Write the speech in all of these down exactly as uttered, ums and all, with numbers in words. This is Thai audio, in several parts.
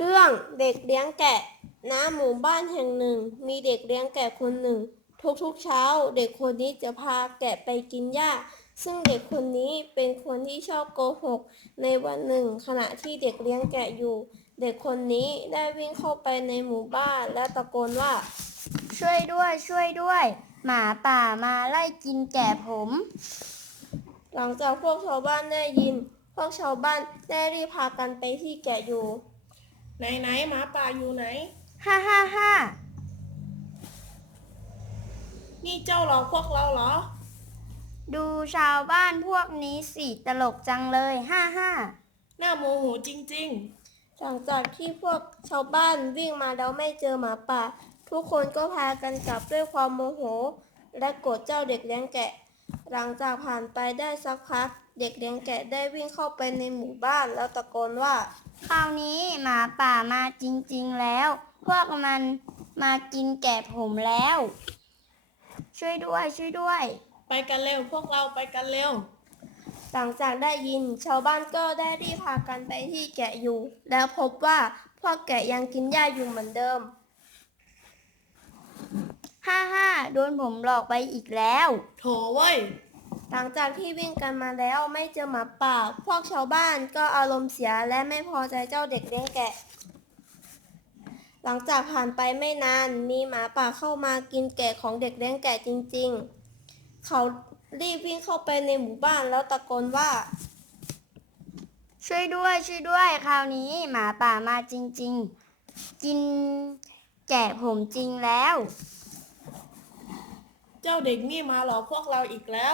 เรื่องเด็กเลี้ยงแกะณหมู่บ้านแห่งหนึ่งมีเด็กเลี้ยงแกะคนหนึ่งทุกๆเช้าเด็กคนนี้จะพาแกะไปกินหญ้าซึ่งเด็กคนนี้เป็นคนที่ชอบโกหกในวันหนึ่งขณะที่เด็กเลี้ยงแกะอยู่เด็กคนนี้ได้วิ่งเข้าไปในหมู่บ้านและตะโกนว่าช่วยด้วยช่วยด้วยหมาป่ามาไล่กินแกะผมหลังจากพวกชาวบ้านได้ยินพวกชาวบ้านได้รีบพากันไปที่แกะอยู่ไหนไหนหมาป่าอยู่ไหนฮ่าฮ่าฮ่านี่เจ้าหลอกพวกเราเหรอดูชาวบ้านพวกนี้สิตลกจังเลยฮ่าฮ่าน่าโมโหจริงๆหลังจากที่พวกชาวบ้านวิ่งมาแล้วไม่เจอหมาป่าทุกคนก็พากันกลับด้วยความโมโหและโกรธเจ้าเด็กเลี้ยงแกะหลังจากผ่านไปได้สักพักเด็กเลี้ยงแกะได้วิ่งเข้าไปในหมู่บ้านแล้วตะโกนว่าคราวนี้หมาป่ามาจริงๆแล้วพวกมันมากินแกะผมแล้วช่วยด้วยช่วยด้วยไปกันเร็วพวกเราไปกันเร็วหลังจากได้ยินชาวบ้านก็ได้รีบพากันไปที่แกะอยู่แล้วพบว่าพวกแกะยังกินหญ้าอยู่เหมือนเดิมฮ่าฮ่าโดนผมหลอกไปอีกแล้วโถเว้ยหลังจากที่วิ่งกันมาแล้วไม่เจอหมาป่าพวกชาวบ้านก็อารมณ์เสียและไม่พอใจเจ้าเด็กเลี้ยงแกะหลังจากผ่านไปไม่นานมีหมาป่าเข้ามากินแกะของเด็กเลี้ยงแกะจริงๆเขารีบวิ่งเข้าไปในหมู่บ้านแล้วตะโกนว่าช่วยด้วยช่วยด้วยคราวนี้หมาป่ามาจริงๆกินแกะผมจริงแล้วเจ้าเด็กนี่มาหลอกพวกเราอีกแล้ว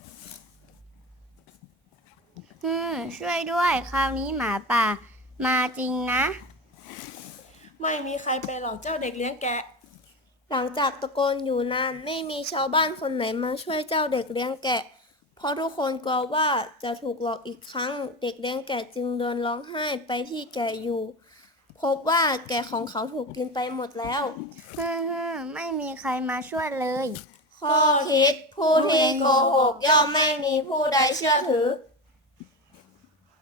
ฮึมช่วยด้วยคราวนี้หมาป่ามาจริงนะไม่มีใครไปหลอกเจ้าเด็กเลี้ยงแกะหลังจากตะโกนอยู่นานไม่มีชาวบ้านคนไหนมาช่วยเจ้าเด็กเลี้ยงแกะเพราะทุกคนกลัวว่าจะถูกหลอกอีกครั้งเด็กเลี้ยงแกะจึงเดินร้องไห้ไปที่แกะอยู่พบว่าแกะของเขาถูกกินไปหมดแล้วฮึมฮึมไม่มีใครมาช่วยเลยข้อคิดผู้ที่โกหกย่อมไม่มีผู้ใดเชื่อถือ